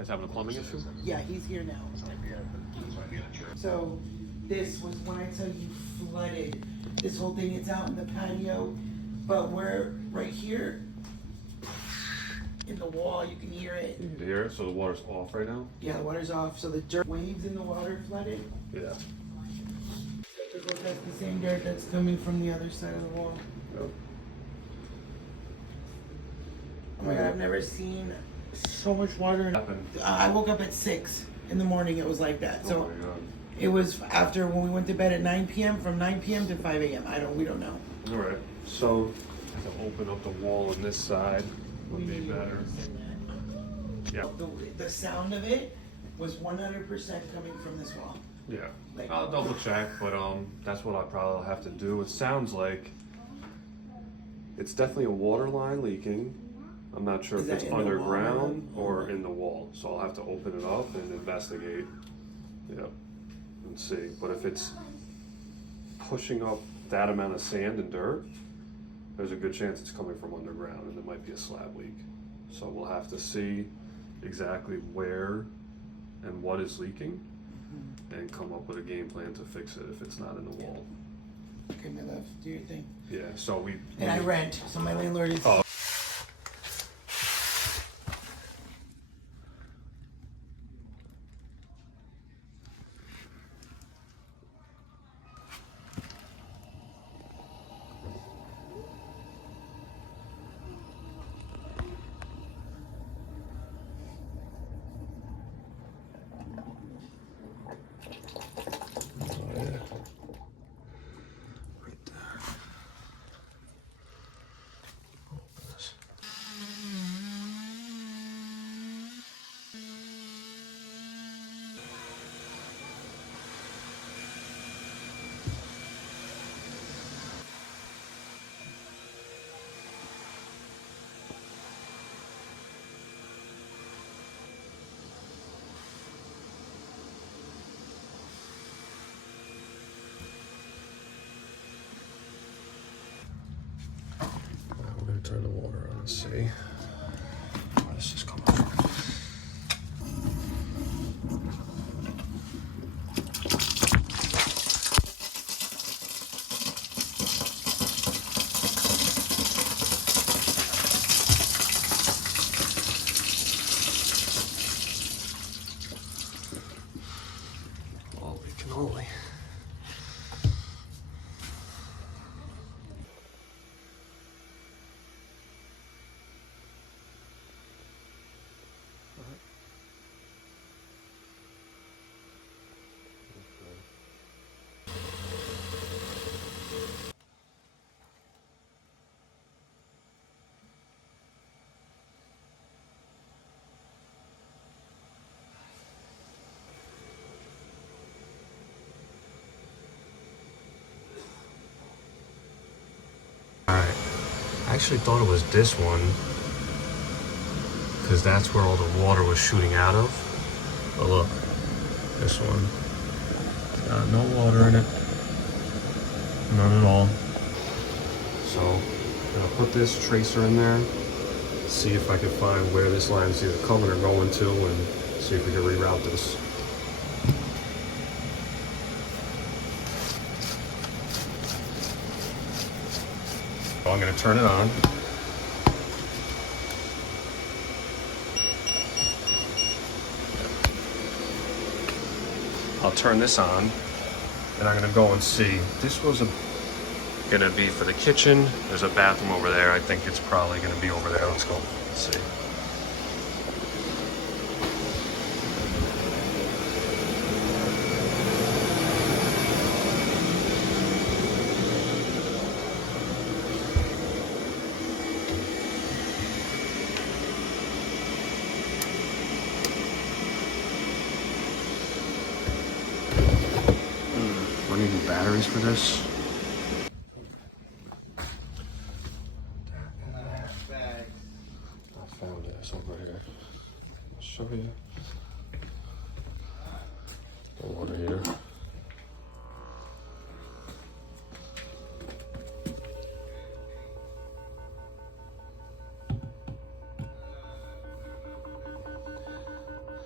guys having a plumbing issue? Yeah, he's here now. So this was when I tell you flooded. This whole thing, it's out in the patio, but we're right here in the wall. You can hear it. You can hear it. So the water's off right now? Yeah, the water's off. So the dirt waves in the water flooded. Yeah. That's the same dirt that's coming from the other side of the wall. Yep. Oh my God, I've never seen so much water. I woke up at 6 in the morning. It was like that. So oh my God. It was after when we went to bed at 9 p.m. from 9 p.m. to 5 a.m. We don't know. All right. So to open up the wall on this side would be better. Yeah. The sound of it was 100% coming from this wall. Yeah. Like, I'll double check, but that's what I probably have to do. It sounds like it's definitely a water line leaking. I'm not sure if it's underground or in the wall, so I'll have to open it up and investigate. Yeah. And see. But if it's pushing up that amount of sand and dirt, there's a good chance it's coming from underground and there might be a slab leak. So we'll have to see exactly where and what is leaking and come up with a game plan to fix it if it's not in the wall. Okay, my love, do your thing. Yeah, so And I rent, so my landlord is... Oh. We're going to turn the water on and see where this is coming from. Holy cannoli. Alright, I actually thought it was this one because that's where all the water was shooting out of. But look, this one, it's got no water in it, none at all. So I'm gonna put this tracer in there, see if I can find where this line's either coming or going to, and see if we can reroute this. I'm going to turn it on. I'll turn this on and I'm going to go and see. This was going to be for the kitchen. There's a bathroom over there. I think it's probably going to be over there. Let's go see. Do I need new batteries for this? I found it. It's over here. I'll show you. The water heater.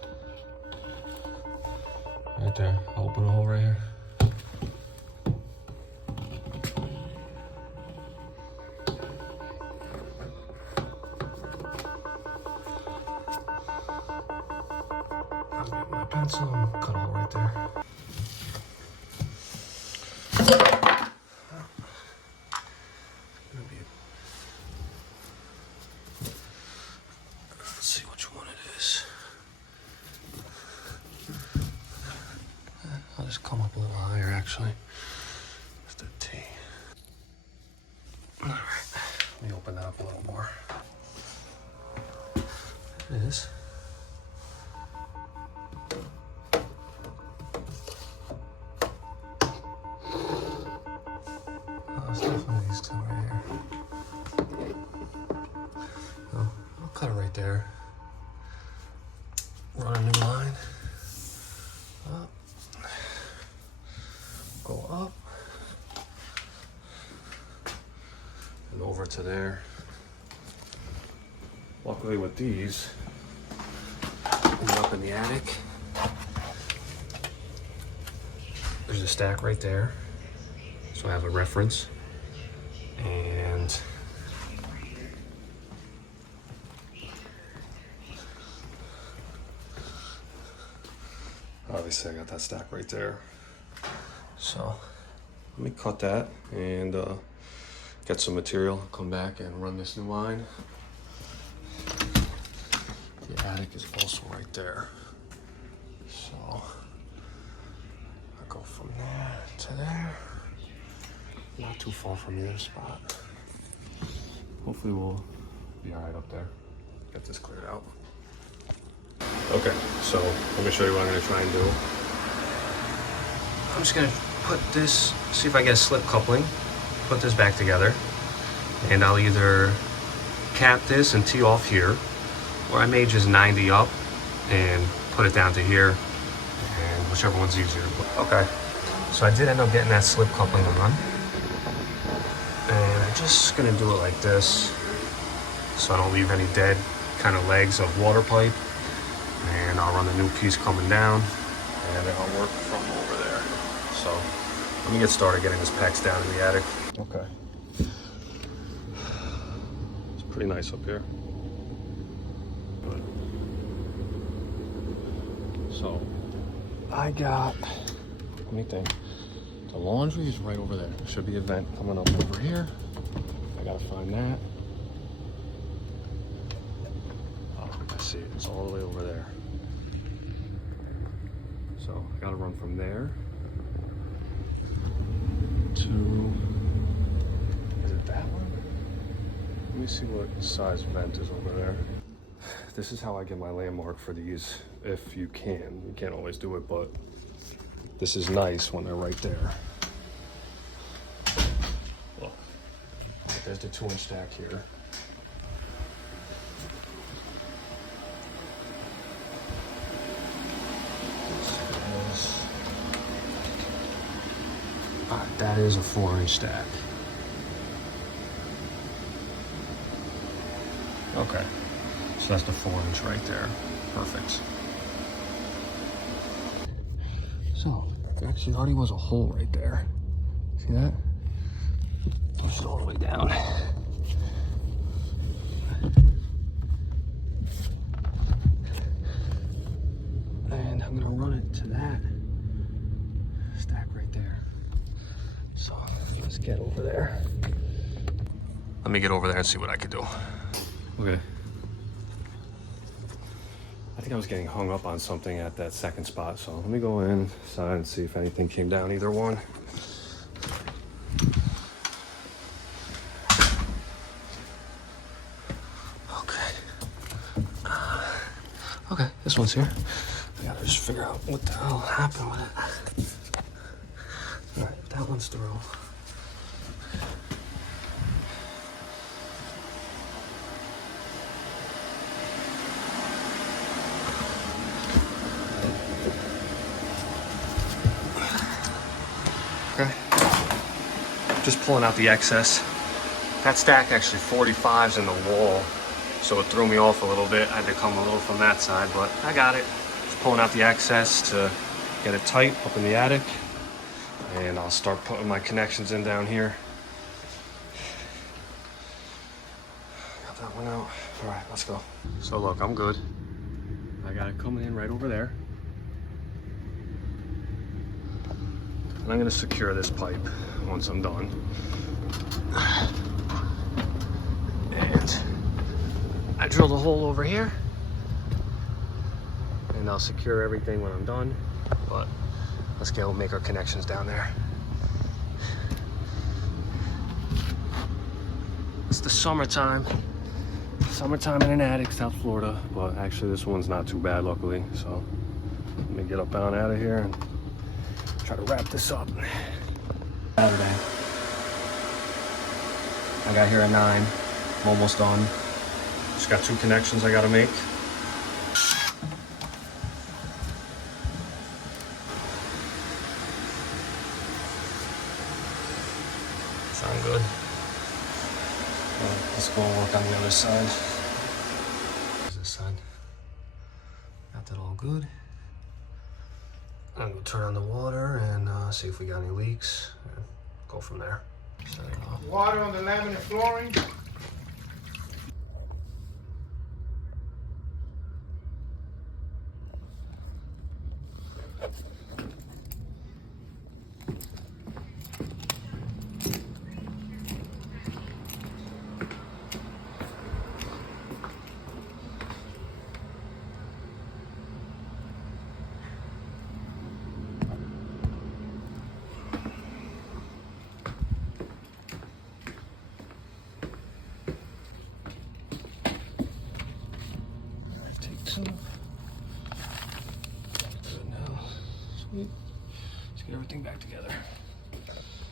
right there. I'll open a hole right here. I'll get my pencil and cut a hole right there. Let's see which one it is. I'll just come up a little higher, actually. Just a T. All right, let me open that up a little more. There it is. Oh, it's definitely these two right here. Oh, I'll cut it right there. Run a new line. Up. Go up. And over to there. Luckily with these, and up in the attic, there's a stack right there. So I have a reference. And obviously I got that stack right there. So let me cut that and get some material, come back and run this new line. The attic is also right there. So I go from there to there. Not too far from either spot. Hopefully we'll be all right up there. Get this cleared out. Okay, so let me show you what I'm gonna try and do. I'm just gonna put this, see if I get slip coupling, put this back together, and I'll either cap this and tee off here, or I may just 90 up and put it down to here, and whichever one's easier. Okay, so I did end up getting that slip coupling on. And I'm just gonna do it like this so I don't leave any dead kind of legs of water pipe. And I'll run the new piece coming down and then I'll work from over there. So let me get started getting this PEX down in the attic. Okay. It's pretty nice up here. Good. So I got, let me think. The laundry is right over there. There should be a vent coming up over here. I gotta find that. Oh, I see it. It's all the way over there. So I gotta run from there to, is it that one? Let me see what size vent is over there. This is how I get my landmark for these, if you can. You can't always do it, but this is nice when they're right there. Look, there's the 2-inch stack here. That is a 4-inch stack. Okay, so that's the 4-inch right there. Perfect. So, there actually already was a hole right there. See that? Push it all the way down. And I'm gonna run it to that stack right there. So, let's get over there. Let me get over there and see what I could do. Okay. I think I was getting hung up on something at that second spot, so let me go inside and see if anything came down either one. Okay. Okay, this one's here. I gotta just figure out what the hell happened with it. All right, that one's through. Okay, just pulling out the excess. That stack actually 45's in the wall, so it threw me off a little bit. I had to come a little from that side, but I got it. Just pulling out the excess to get it tight up in the attic, and I'll start putting my connections in down here. Got that one out. All right, let's go. So look, I'm good. I got it coming in right over there. And I'm gonna secure this pipe once I'm done. And I drilled a hole over here, and I'll secure everything when I'm done. But let's go make our connections down there. It's the summertime. Summertime in an attic, South Florida. But actually this one's not too bad, luckily. So let me get up on out of here and try to wrap this up. Saturday. I got here at 9. I'm almost done. Just got 2 connections I gotta make. Sound good. Let's go work on the other side. This side. Got that all good. I'm gonna turn on the water and see if we got any leaks. And go from there. Set it off. Water on the laminate flooring. Take 2. Good now. Sweet. Let's get everything back together.